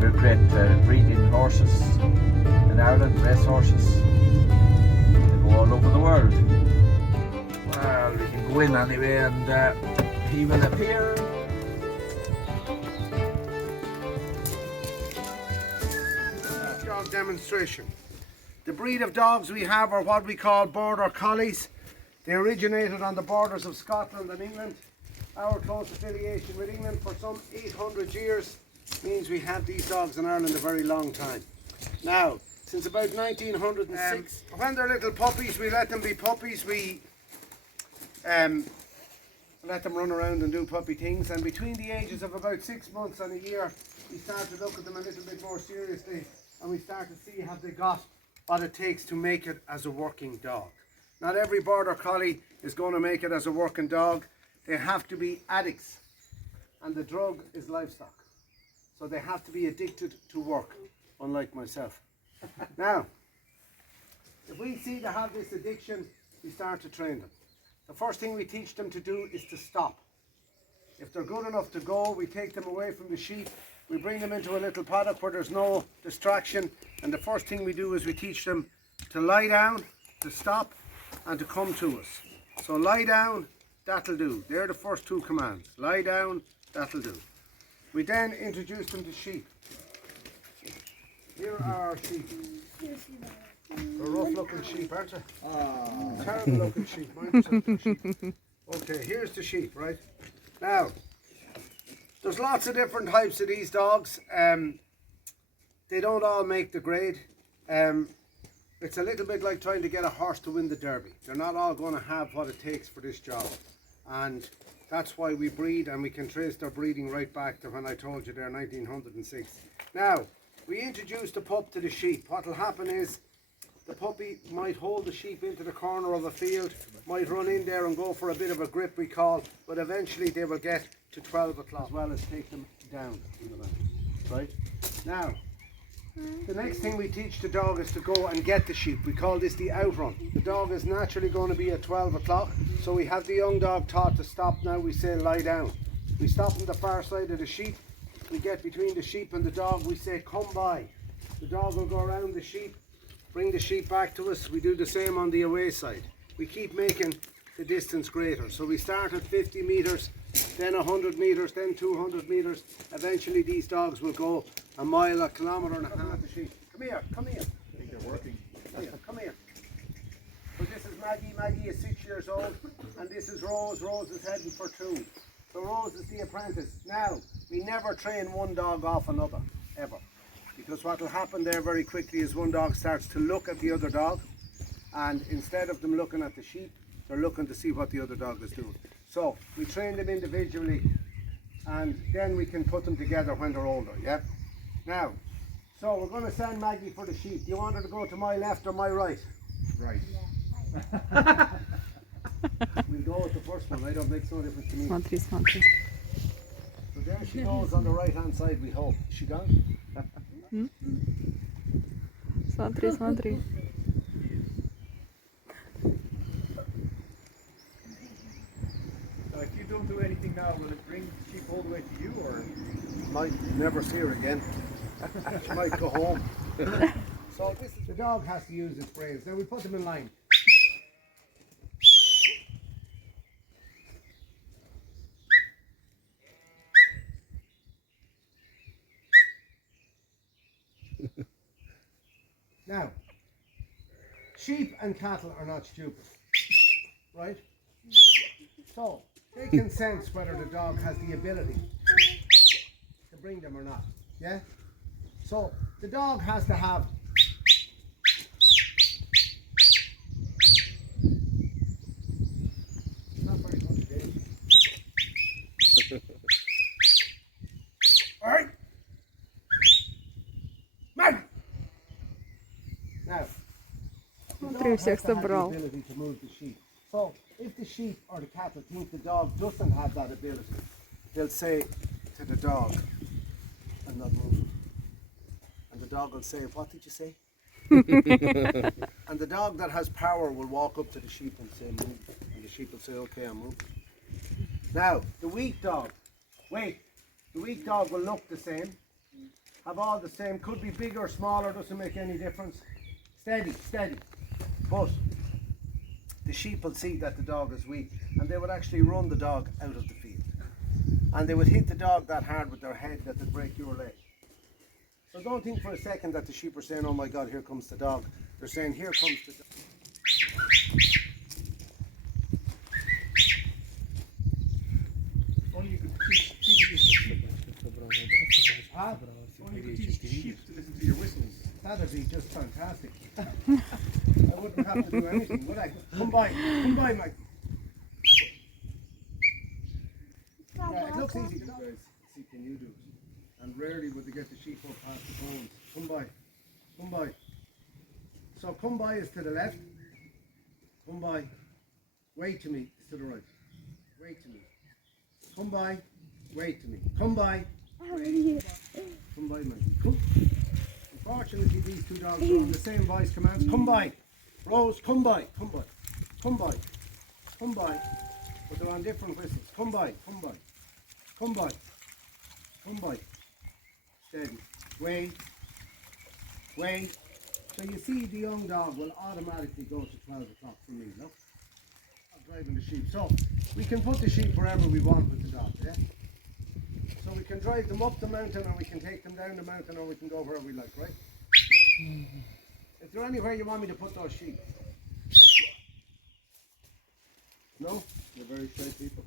We're great breeding horses in Ireland, race horses. They go all over the world. Well, we can go in anyway and he will appear. Sheepdog Demonstration. The breed of dogs we have are what we call Border Collies. They originated on the borders of Scotland and England. Our close affiliation with England for some 800 years means we have these dogs in Ireland a very long time. Now, since about 1906, when they're little puppies, we let them be puppies. We let them run around and do puppy things, and between the ages of about 6 months and a year, we start to look at them a little bit more seriously, and we start to see have they got what it takes to make it as a working dog. Not every Border Collie is going to make it as a working dog. They have to be addicts, and the drug is livestock. So they have to be addicted to work, unlike myself. Now, if we see they have this addiction, we start to train them. The first thing we teach them to do is to stop. If they're good enough to go, we take them away from the sheep. We bring them into a little paddock where there's no distraction, and the first thing we do is we teach them to lie down, to stop, and to come to us. So lie down, that'll do. They're the first two commands. Lie down, that'll do. We then introduce them to sheep. Here are our sheep. They're rough looking sheep, aren't they? Terrible looking sheep. Okay, here's the sheep, right? Now, there's lots of different types of these dogs. They don't all make the grade. It's a little bit like trying to get a horse to win the Derby. They're not all going to have what it takes for this job. And that's why we breed, and we can trace their breeding right back to when I told you they're 1906. Now, we introduce the pup to the sheep. What will happen is the puppy might hold the sheep into the corner of a field, might run in there and go for a bit of a grip, we call, but eventually they will get to 12 o'clock as well as take them down in the land. Right? Now, the next thing we teach the dog is to go and get the sheep. We call this the outrun. The dog is naturally going to be at 12 o'clock, so we have the young dog taught to stop. Now we say lie down. We stop on the far side of the sheep. We get between the sheep and the dog. We say come by. The dog will go around the sheep, bring the sheep back to us. We do the same on the away side. We keep making the distance greater. So we start at 50 metres, then 100 metres, then 200 metres. Eventually these dogs will go a mile, a kilometre and a half. The sheep. Come here, come here. I think they're working. Come here. So this is Maggie. Maggie is 6 years old, and this is Rose. Rose is heading for 2. So Rose is the apprentice. Now, we never train one dog off another, ever. Because what will happen there very quickly is one dog starts to look at the other dog, and instead of them looking at the sheep, they're looking to see what the other dog is doing. So we train them individually, and then we can put them together when they're older, yeah? Now, so we're going to send Maggie for the sheep. Do you want her to go to my left or my right? Right. We'll go with the first one, right? It makes no difference to me. Смотри, смотри. So there she goes on the right hand side, we hope. Is she gone? Смотри, смотри. If you don't do anything now, will it bring the sheep all the way to you, or? Might never see her again. She might go home. So this is, the dog has to use its brains. Now we put them in line. Now, sheep and cattle are not stupid, right? So, they can sense whether the dog has the ability to bring them or not, yeah? So, the dog has to have not very much danger. Alright? Maggie! Now, Смотри, всех собрал. So, if the sheep or the cattle think the dog doesn't have that ability, they'll say to the dog, I'm not moving. And the dog will say, what did you say? And the dog that has power will walk up to the sheep and say, move. And the sheep will say, okay, I'm moving. Now, the weak dog, wait, the weak dog will look the same, have all the same, could be bigger or smaller, doesn't make any difference. Steady, steady. But the sheep will see that the dog is weak and they would actually run the dog out of the field. And they would hit the dog that hard with their head that they'd break your leg. So don't think for a second that the sheep are saying, oh my God, here comes the dog. They're saying, here comes the dog. Only you could teach sheep to listen to your whistles. That'd be just fantastic. I wouldn't have to do anything, would I? Come by, Mike. Yeah, it looks easy. You guys see, can you do it? And rarely would they get the sheep up past the bones. Come by, come by. So come by is to the left. Come by. Wait to me is to the right. Wait to me. Come by. Wait to me. Come by. Wait. Come by, Mikey. Come. Unfortunately, these two dogs are on the same voice commands. Come by. Rose, come by. Come by. Come by. Come by. But they're on different whistles. Come by. Come by. Come by. Come by. Steady. Wait. Wait. So you see the young dog will automatically go to 12 o'clock for me, look. I'm driving the sheep. So we can put the sheep wherever we want with the dog, yeah? So we can drive them up the mountain or we can take them down the mountain or we can go wherever we like, right? Is there anywhere you want me to put those sheep? No? You're very straight people.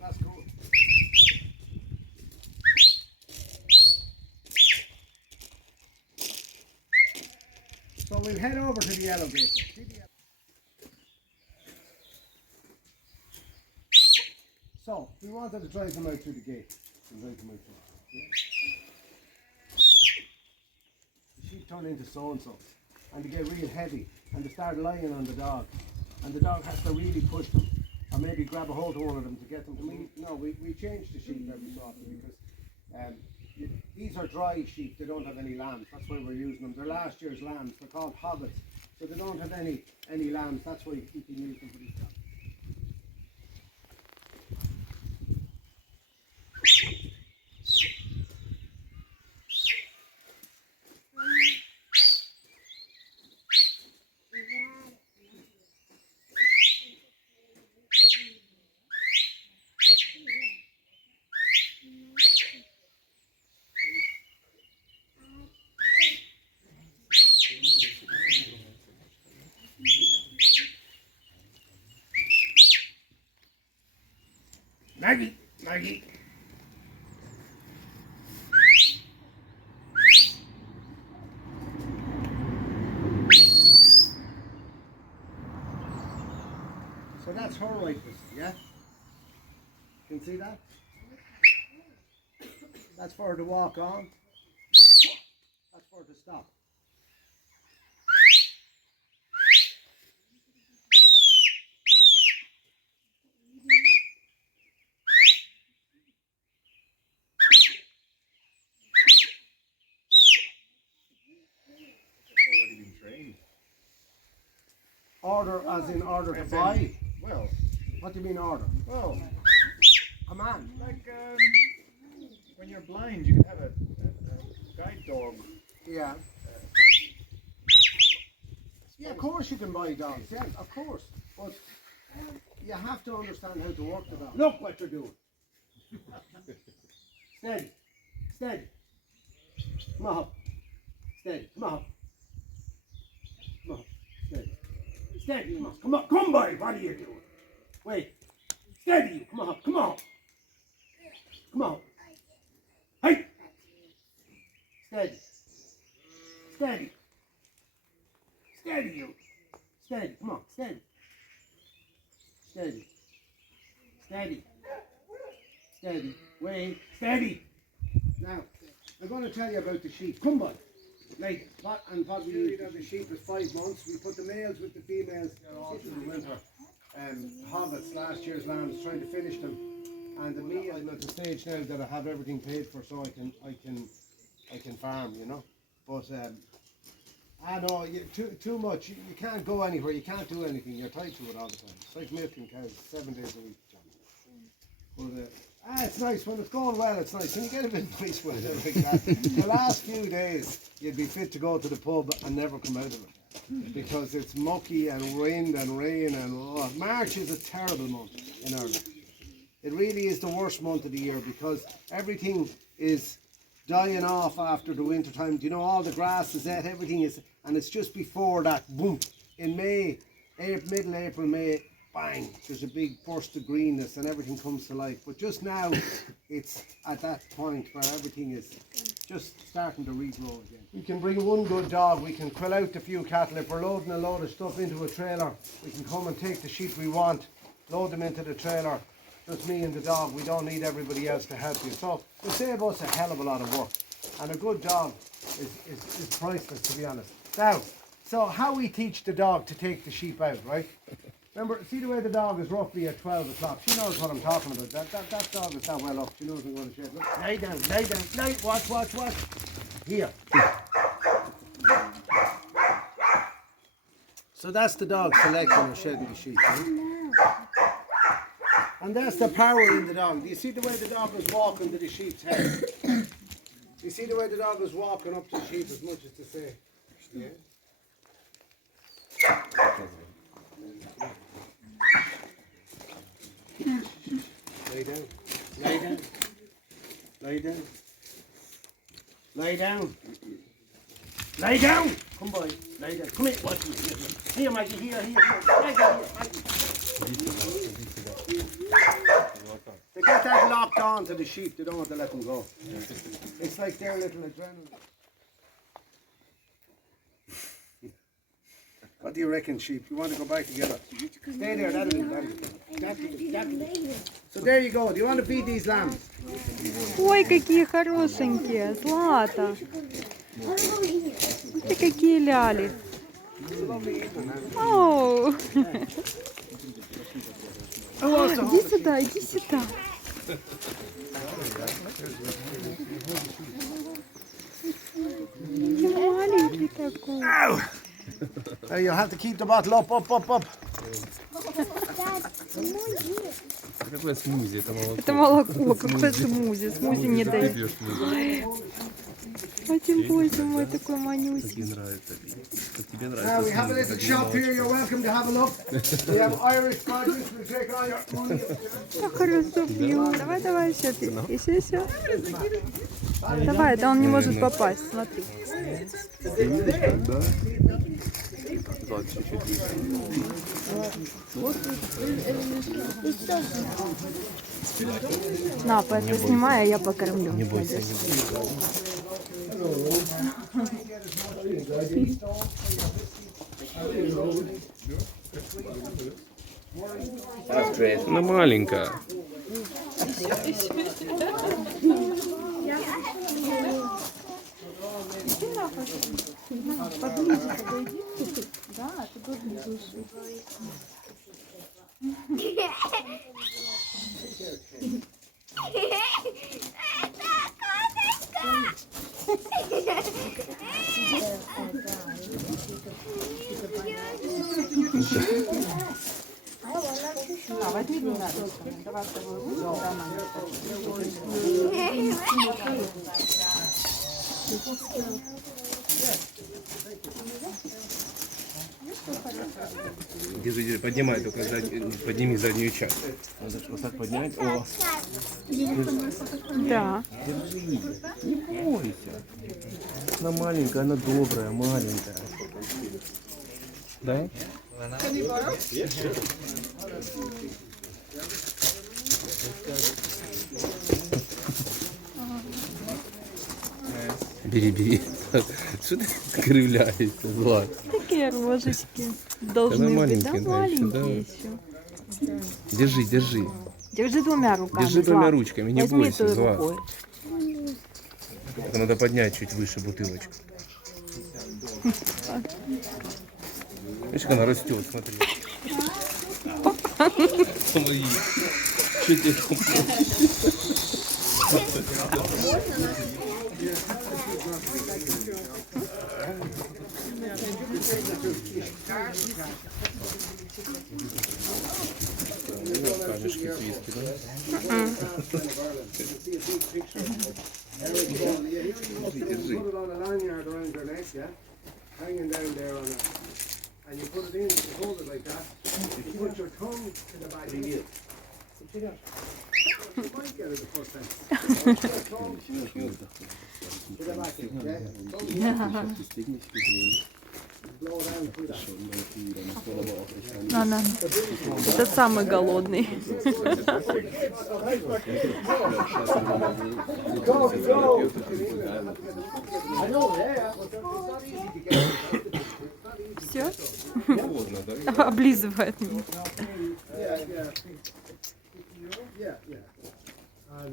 That's cool. So we'll head over to the yellow gate. See the yellow. So we wanted to drive them out through the gate. Yeah? The sheep turn into so-and-so and they get real heavy and they start lying on the dog and the dog has to really push them or maybe grab a hold of one of them to get them to move. No, we change the sheep every so often because these are dry sheep, they don't have any lambs, that's why we're using them. They're last year's lambs, they're called hobbits, so they don't have any lambs, that's why you can use them for this job. Maggie. So that's her right whistle, yeah? You can see that? That's for her to walk on. That's for her to stop. Order as in order to buy? Well, what do you mean order? Well, command. Like when you're blind, you can have a guide dog. Yeah. Yeah, of course you can buy dogs. Yeah, of course. But you have to understand how to work the dog. Look what you're doing. Steady. Steady. Come on. Steady. Come on. Come on. Steady. Steady. Come on. Come on. Come by. What are you doing? Wait. Steady. Come on. Come on. Come on. Hey. Steady. Steady. Steady you. Steady. Come on. Steady. Steady. Steady. Steady. Wait. Steady. Now, I'm going to tell you about the sheep. Come by. Like, what we use of the sheep is 5 months. We put the males with the females all through the winter. Hobbits, last year's lambs, trying to finish them. And me, I'm at the stage now that I have everything paid for, so I can farm, you know. But I know too much. You can't go anywhere. You can't do anything. You're tied to it all the time. It's like milking cows 7 days a week, John. But It's nice. When it's going well, it's nice. And you get a bit nice with it like that. The last few days, you'd be fit to go to the pub and never come out of it. Because it's mucky and wind and rain and oh, March is a terrible month in Ireland. It really is the worst month of the year because everything is dying off after the winter time. You know, all the grass is dead, everything is, and it's just before that, boom, in May, middle April, May, bang, there's a big burst of greenness and everything comes to life. But just now, it's at that point where everything is just starting to regrow again. We can bring one good dog, we can quill out a few cattle. If we're loading a load of stuff into a trailer, we can come and take the sheep we want, load them into the trailer, just me and the dog. We don't need everybody else to help you. So they save us a hell of a lot of work. And a good dog is priceless, to be honest. Now, so how we teach the dog to take the sheep out, right? Remember, see the way the dog is roughly at 12 o'clock. She knows what I'm talking about. That dog is that well up. She knows I'm going to shed. Look, lie down, watch. Here. So that's the dog selecting and shedding the sheep, right? And that's the power in the dog. Do you see the way the dog is walking to the sheep's head? You see the way the dog is walking up to the sheep as much as to say, yeah? Lay down. Come boy, lay down. Come here, watch me. Here, Mikey, here. Lay down here, Mikey. They get that locked on to the sheep, they don't want to let them go. It's like their little adrenaline. What do you reckon, sheep? You want to go back together? Stay there, that'll do. So there you go. Do you want to feed these lambs? Ой, какие хорошенькие, Злата. Ты какие ляли. Оу. Иди сюда. Ты маленький такой. You have to keep the bottle up. Какое смузи? Это молоко, какое смузи. Смузи не дает. А тем более мой такой манюсенький. Тебе нравится. Now we have a little shop here. You're welcome to have a look. We have Irish produce. We take all your money. Как хорошо пью. Давай, еще ты. Еще. Давай, да он не может попасть, смотри. Да? Да, чуть-чуть. На, поэтому снимай, а я покормлю. Не бойся, Она маленькая. Да, ты должен слушать. Возьми меня. Давай с тобой выйдем. Держи, поднимай только подними заднюю часть. Надо вот так поднять. О. Да. Держи, не бойся. Она маленькая, она добрая, маленькая. Да? Бери. Что ты кривляешься, Злат? Такие рожечки должны быть, да, маленькие еще. Держи. Держи двумя руками. Держи двумя Злат. ручками, не Возьми бойся, той Злат. рукой. Это надо поднять чуть выше бутылочку. Видишь, как она растет, смотри. Смотри. Что тебе? Камешки с виски, да? Держи. Hanging down there on it, and you put it in, you hold it like that. You put your tongue to the back of it. You might get it the first time. Put your tongue to the back of it, yeah? Blow down through that. Она. Этот самый голодный. Go, go! I know, yeah, but it's not easy to get. Все? Облизывает меня.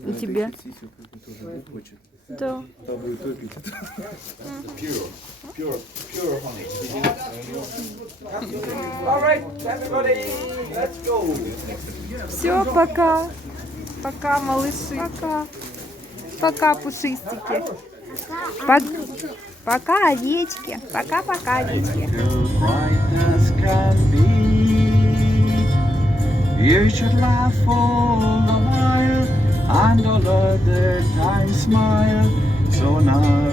И тебе? Да. Pure honey. All right, everybody, let's go. Все, пока. Пока, малыши. Пока. Пока, пушистики. Пока, овечки. Пока-пока, овечки. Bright as can be. You should laugh all the while, and all other times smile. So now,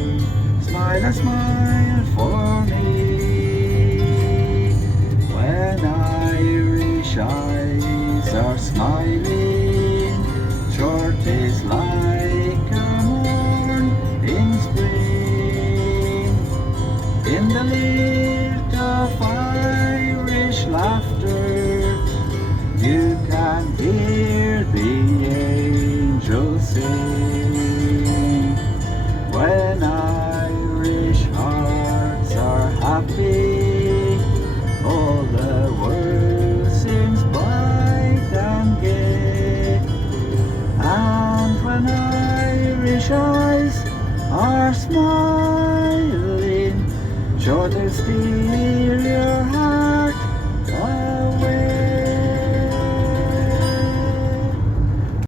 smile a smile for me. When Irish eyes are smiling, short is like a morn in spring. In the lilt of Irish laughter, you can hear the angels sing. When Irish hearts are happy, all the world seems bright and gay. And when Irish eyes are smiling, sure they're still